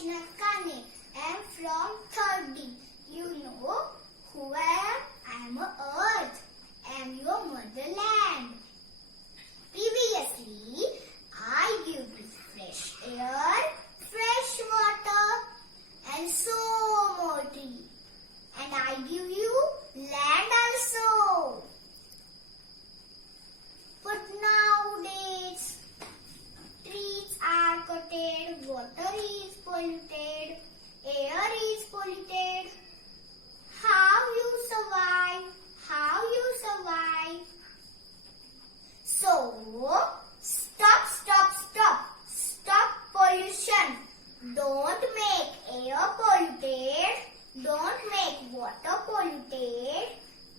Darshna Kane. I am from 3rd D. You know who I am? I am a earth. I am your motherland. Previously, I give you fresh air, fresh water, and so more tree. And I give you land also. But nowadays, trees are cutted, water is polluted, air is polluted. How you survive? How you survive? So, stop pollution. Don't make air polluted. Don't make water polluted.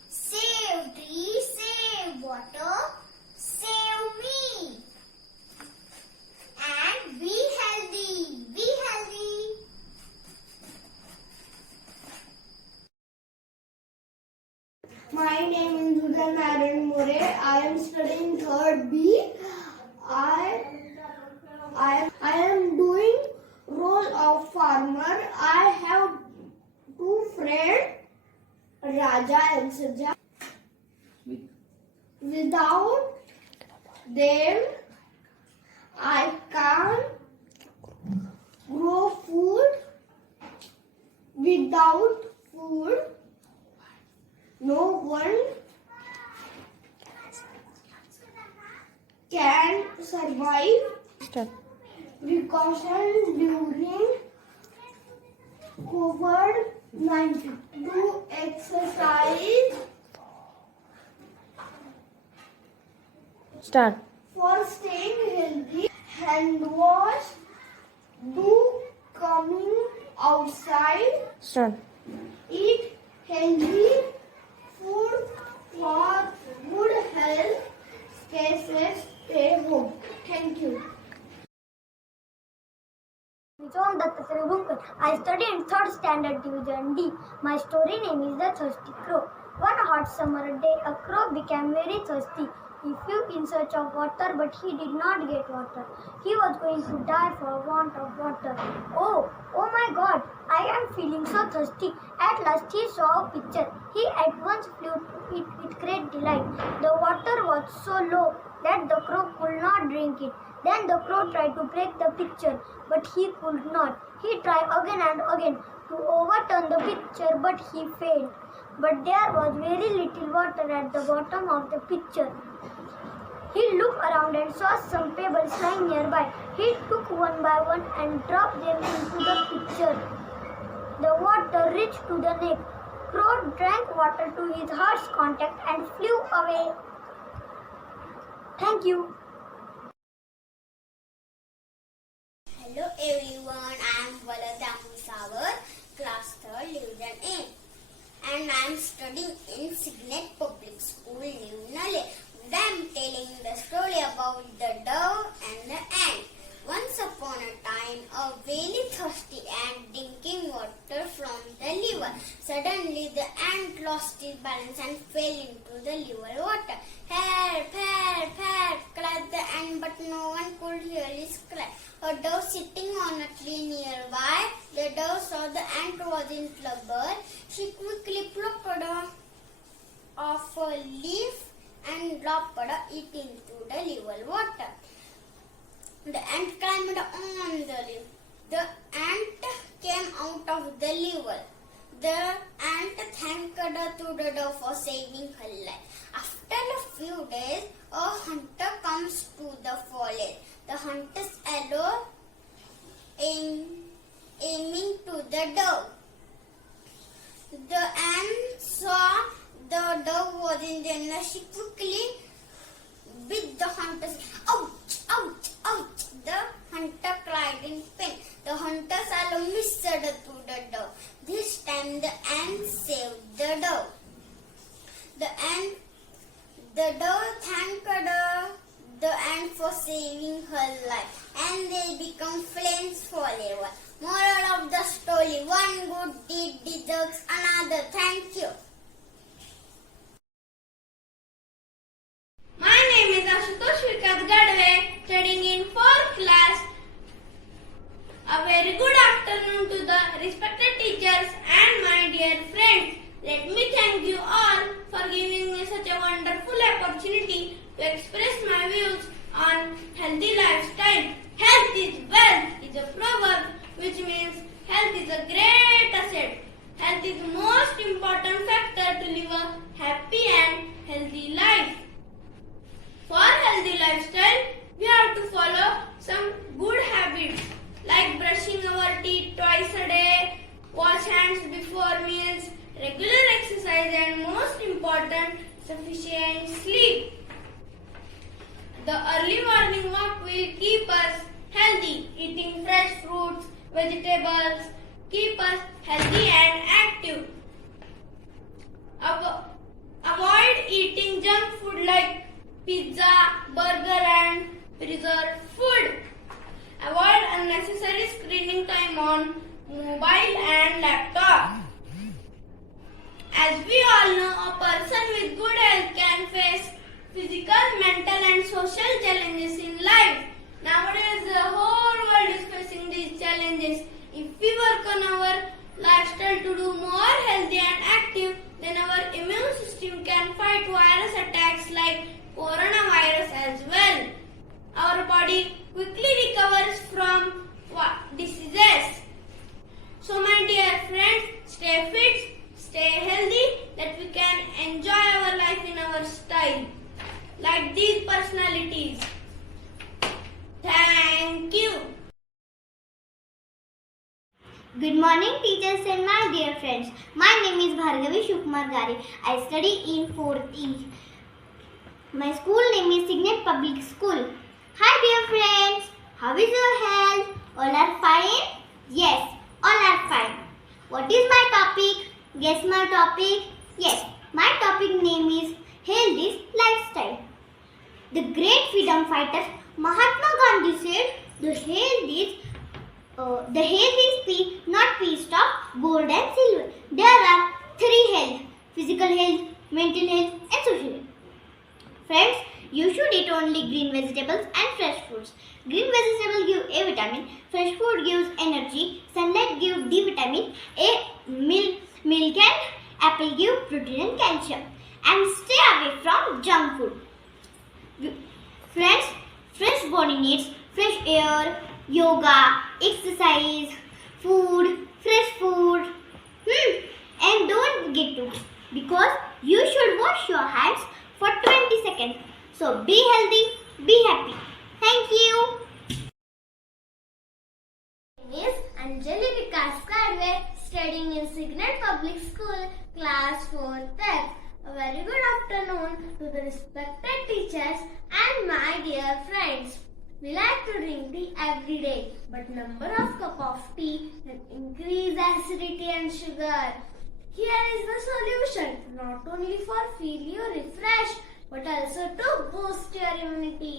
Save trees, save water, save me. And be healthy, be healthy. My name is Uday Narayan More. I am studying 3rd B. I am doing role of farmer. I have 2 friends, Raja and Saja. Without them, I can't grow food. Without food, no one can survive. Precaution during COVID-19. Do exercise. Start. For staying healthy, hand wash. Do coming outside. Start. Eat healthy food for good health. Stay safe, stay home. Thank you. John Dattatreya Bunkar. I study in 3rd Standard Division D. My story name is The Thirsty Crow. One hot summer day, a crow became very thirsty. He flew in search of water, but he did not get water. He was going to die for want of water. Oh my God, I am feeling so thirsty. At last he saw a pitcher. He at once flew to it with great delight. The water was so low that the crow could not drink it. Then the crow tried to break the pitcher, but he could not. He tried again and again to overturn the pitcher, but he failed. But there was very little water at the bottom of the pitcher. He looked around and saw some pebbles lying nearby. He took one by one and dropped them into the pitcher. The water reached to the neck. Crow drank water to his heart's contact and flew away. Thank you. Hello everyone, I am Valada Musawar, class 3rd Division A, and I am studying in Signet Public School, New Nale. I am telling the story about the dove and the ant. Once upon a time, a very thirsty ant drinking water from the river. Suddenly, the ant lost his balance and fell into the river water. Help, help, help, cried the ant, but no one could hear his cry. A dove sitting on a tree nearby, the dove saw the ant was in trouble. She quickly plucked off a leaf and dropped it into the river water. The ant climbed on the leaf. The ant came out of the river. The ant thanked to the dove for saving her life. After a few days, a hunter comes to the forest. The hunter's arrow aiming to the dove. The ant saw the dove was in danger. She quickly bit the hunter's. Ouch! Ouch! Ouch! The hunter cried in pain. The hunter's arrow missed to the dove. This time the ant saved the dove. The dove thanked the ant for saving her life, and they become friends forever. Moral of the story: one good deed deserves another. Thank you. My name is Ashutosh Vikas Gadve, studying in 4th class. A very good afternoon. afternoon to the respected teachers and my dear friends. Let me thank you all for giving me such a wonderful opportunity to express my views on healthy lifestyle. Health is wealth is a proverb which means health is a great asset. Health is the most important factor to live a happy and healthy life. For healthy lifestyle, we have to follow some good habits like brushing our teeth twice a day, wash hands before meals, regular exercise and most important, sufficient sleep. The early morning walk will keep us healthy. Eating fresh fruits, vegetables keep us healthy and active. Avoid eating junk food like pizza, burger and preserved food. Avoid unnecessary screening time on mobile and laptop. As we all know, a person with good health can face physical, mental and social challenges in life. Nowadays, the whole world is facing these challenges. If we work on our lifestyle to do more healthy and active, then our immune system can fight virus attacks like coronavirus as well. Our body quickly recovers from diseases. So my dear friends, stay fit, stay healthy, that we can enjoy our life in our style, like these personalities. Thank you. Good morning teachers and my dear friends. My name is Bhargavi Shukmar Gare. I study in 4th E. My school name is Signet Public School. Hi dear friends. How is your health? All are fine? Yes, all are fine. What is my topic? Guess my topic? Yes, my topic name is Health is Lifestyle. The great freedom fighter Mahatma Gandhi said the health is the not piece of gold and silver. There are three health: physical health, mental health and social health. Friends, you should eat only green vegetables and fresh fruits. Green vegetables give A vitamin, fresh food gives energy, sunlight gives D vitamin, milk and apple give protein and calcium. And stay away from junk food. Friends, fresh body needs fresh air, yoga, exercise, food, fresh food. And don't forget to, because you should wash your hands for 20 seconds. So be healthy, be happy. Thank you. My name is Anjali Vikas Karve, studying in Signet Public School, class 4th F. A very good afternoon to the respected teachers and my dear friends. We like to drink tea every day, but number of cup of tea can increase acidity and sugar. Here is the solution, not only for feel you refreshed, but also to boost your immunity.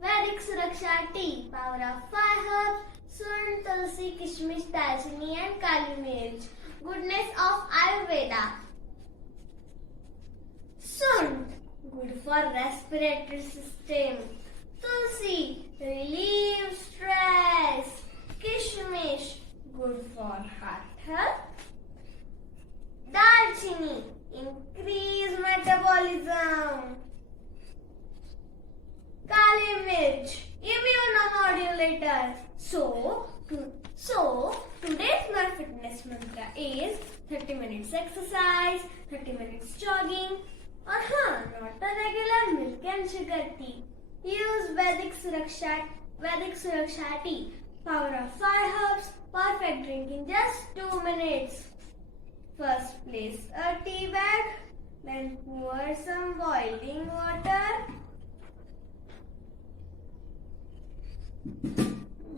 Vedic Suraksha tea, power of 5 herbs, Sund, Tulsi, Kishmish, Dalchini and Kali Mirch. Goodness of Ayurveda. Sund, good for respiratory system. Tulsi, relieve stress. Kishmish, good for heart health. Dalchini, increase metabolism. Kali Mirch, immunomodulator. So today's my fitness mantra is 30 minutes exercise, 30 minutes jogging, or not a regular milk and sugar tea. Use Vedic Suraksha tea. Power of 5 herbs, perfect drink in just 2 minutes. First place a tea bag, then pour some boiling water.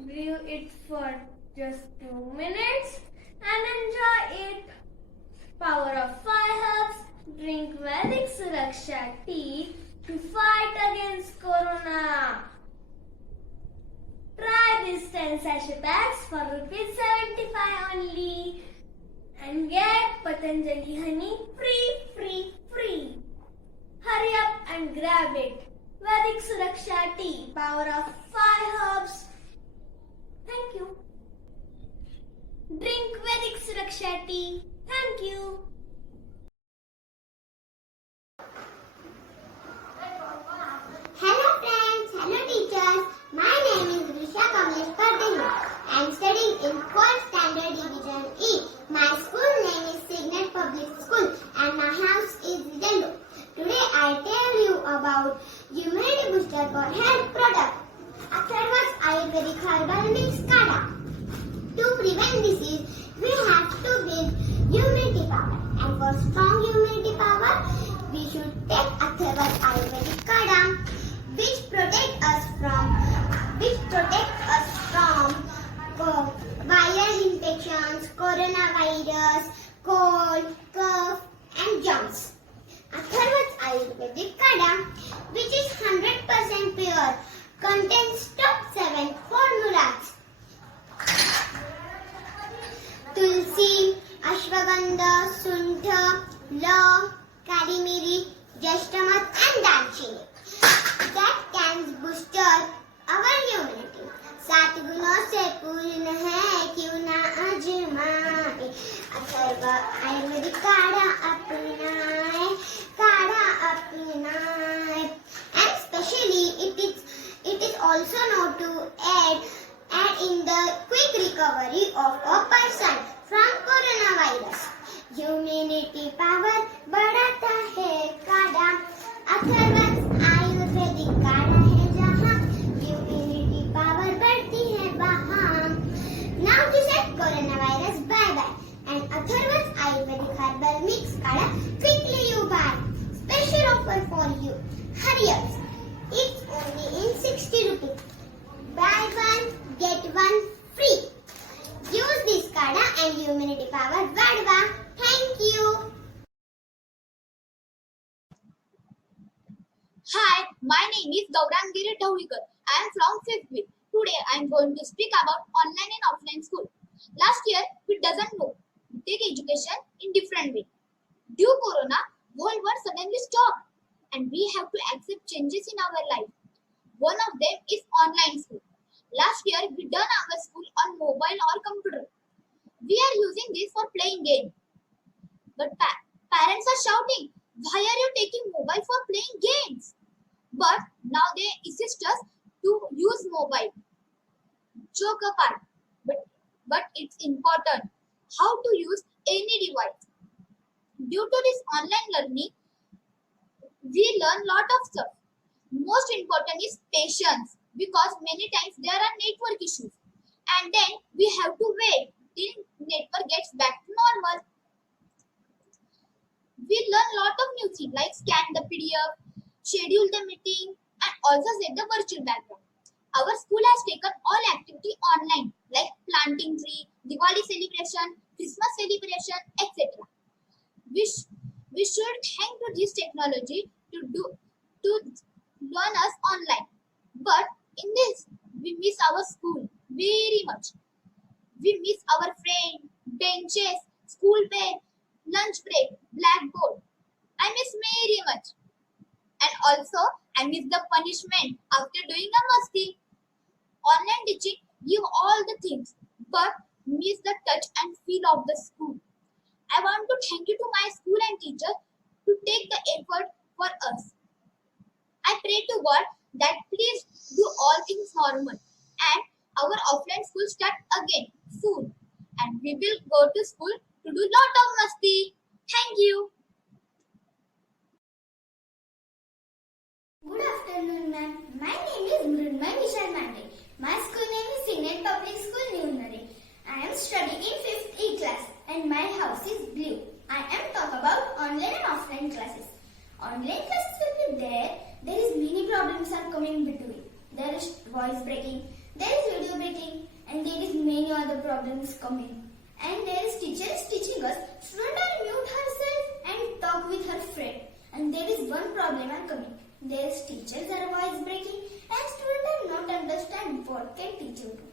Brew it for just 2 minutes and enjoy it. Power of 5 herbs, drink Vedic Suraksha tea to fight against Corona. Try this 10 sachet bags for ₹75 only and get Patanjali honey free. Hurry up and grab it. Vedic Suraksha tea, power of 5 herbs. Thank you. Shetty. Thank you. Hello friends, hello teachers. My name is Risha Kamlesh Pardeni. I am studying in 4th Standard Division E. My school name is Signet Public School and my house is Dello. Today I tell you about immunity booster for health product. Atharva's Ayurvedic Herbal Mix Kada. To prevent disease, we have to build immunity power. And for strong immunity power, we should take Atharva's Ayurvedic Kada, which protect us from viral infections, coronavirus, cold, cough, and germs. Atharva's Ayurvedic Kada, which is 100% pure, contains top 7 formulas. Tulsi, Ashwagandha, Suntha, Law, Karimiri, Jashtamat and Darchini. That can boost our immunity. 7 गुणों से पूर्ण है क्यों ना आजमाए. अथर्व आयुर्वेदिक काढ़ा अपनाए. And especially it is also known to aid in the quick recovery of a person from coronavirus. Immunity power बढ़ाता है काढ़ा. अथर्वस आयुर्वेदिक काढ़ा है जहाँ immunity power बढ़ती है वहाँ. Now to say coronavirus bye bye and Atharva's Ayurvedic Herbal Mix काढ़ा quickly you buy. Special offer for you. Hurry up. It's only in 60 rupees. Buy one, get one free. Use this काढ़ा and immunity power बढ़वा. Thank you. Hi, my name is Gaurangiri Dhawikar. I am from 5th grade. Today I am going to speak about online and offline school. Last year, we doesn't know. We take education in different way. Due Corona, whole world suddenly stopped and we have to accept changes in our life. One of them is online school. Last year, we done our school on mobile or computer. We are using this for playing game. But parents are shouting, why are you taking mobile for playing games? But now they insist us to use mobile. Joke apart, but it's important how to use any device. Due to this online learning, we learn lot of stuff. Most important is patience because many times there are network issues and then we have to wait till network gets back to normal. We learn lot of new things like scan the PDF, schedule the meeting and also set the virtual background. Our school has taken all activity online like planting tree, Diwali celebration, Christmas celebration, etc. We should thank to this technology to learn us online. But in this, we miss our school very much. We miss our friends, benches, school bell, lunch break, blackboard. I miss very much. And also, I miss the punishment after doing a masti. Online teaching give all the things, but miss the touch and feel of the school. I want to thank you to my school and teacher to take the effort for us. I pray to God that please do all things normal and our offline school start again soon and we will go to school to do lot of masti. Thank you. Good afternoon, ma'am. My name is Mrunmay Vishal Mande. My school name is Signet Public School, Newnare. I am studying in 5th E class and my house is blue. I am talk about online and offline classes. Online classes will be there. There is many problems are coming between. There is voice breaking, there is video breaking, and there is many other problems coming. And there is teacher is teaching us. Student are mute herself and talk with her friend. And there is one problem are coming. There is teachers are voice breaking and students are not understand what can teacher do.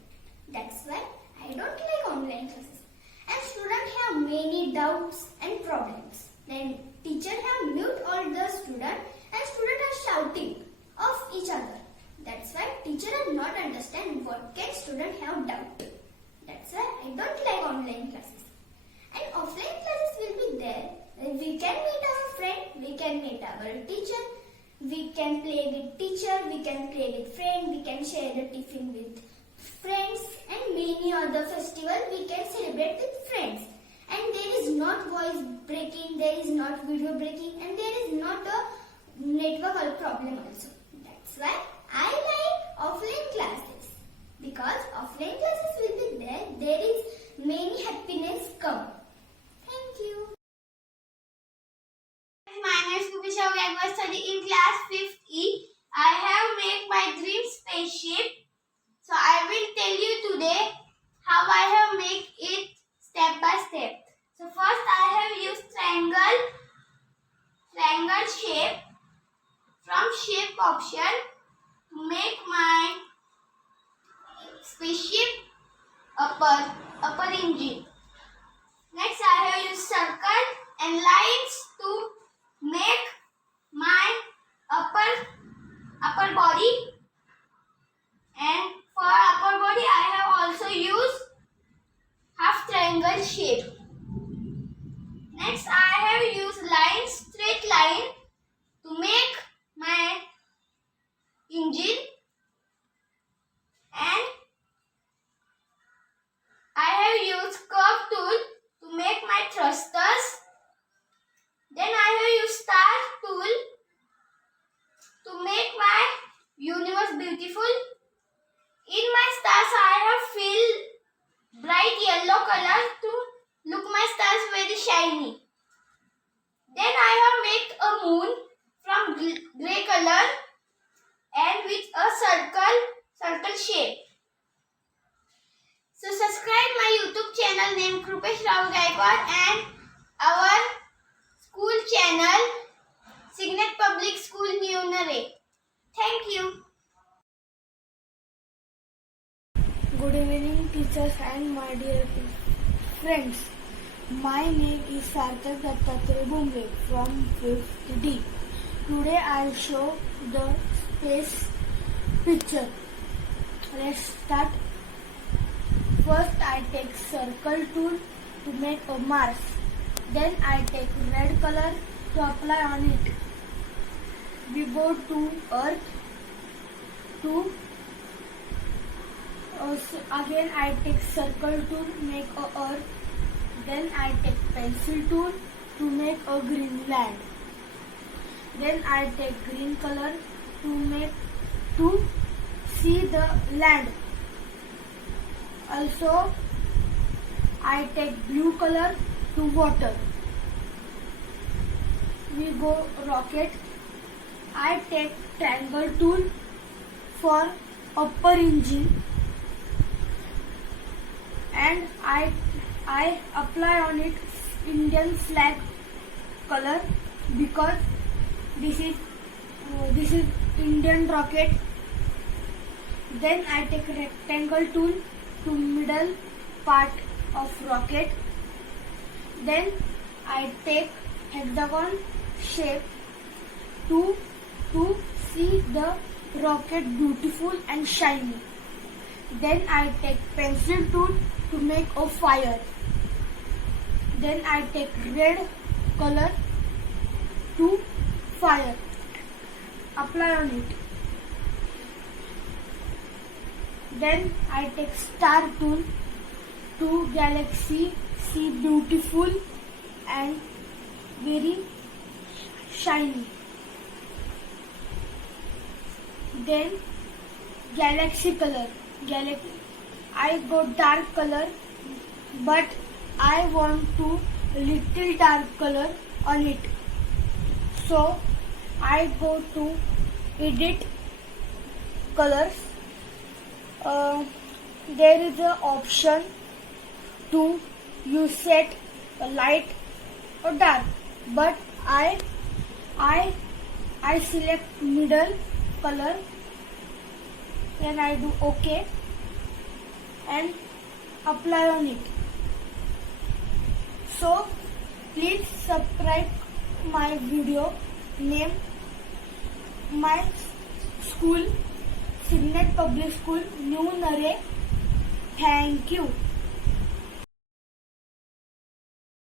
That's why I don't like online classes. And students have many doubts and problems. Then teacher have mute all the student and students are shouting of each other. That's why teacher are not understand what can student have doubt. That's why I don't like online classes. And festival we can celebrate with friends. And there is not voice breaking, there is not video breaking, and there is not a network or problem also. That's why I like offline classes. Because offline classes will be there, there is many happiness come. Thank you. My name is Kupisha. I was studying in class 5th E. I have made my dream spaceship. So I will tell you today how I have made it step by step. So first I have used triangle shape from shape option to make my spaceship upper engine. Next I have used circle and lines to make my upper body, and for upper body I have also used half triangle shape. Next I have used straight line to make my engine, and I have used curve tool to make my thrusters. Then I have used star tool to make my universe beautiful. In my stars I have filled bright yellow color to look my stars very shiny. Then I have made a moon from grey color and with a circle shape. So subscribe my YouTube channel named Krupesh Rao Gaikwad and our school channel Signet Public School New Nare. Thank you. Good evening, teachers and my dear friends. My name is Sarthak Dattatreya Bumre from 5th D. Today I'll show the space picture. Let's start. First I take circle tool to make a Mars. Then I take red color to apply on it. We go to Earth. Again I take circle tool to make a Earth. Then I take pencil tool to make a green land. Then I take green color to see the land. Also I take blue color to water. We go rocket. I take triangle tool for upper engine, and I apply on it Indian flag color because this is Indian rocket. Then I take rectangle tool to middle part of rocket. Then I take hexagon shape to see the rocket beautiful and shiny. Then I take pencil tool to make a fire. Then I take red color to fire, apply on it. Then I take star tool to galaxy see beautiful and very shiny. Then galaxy color. I go dark color, but I want to little dark color on it. So I go to edit colors. There is an option to you set light or dark, but I select middle color. Then I do OK and apply on it. So please subscribe my video name my school Signet Public School New Nare. Thank you.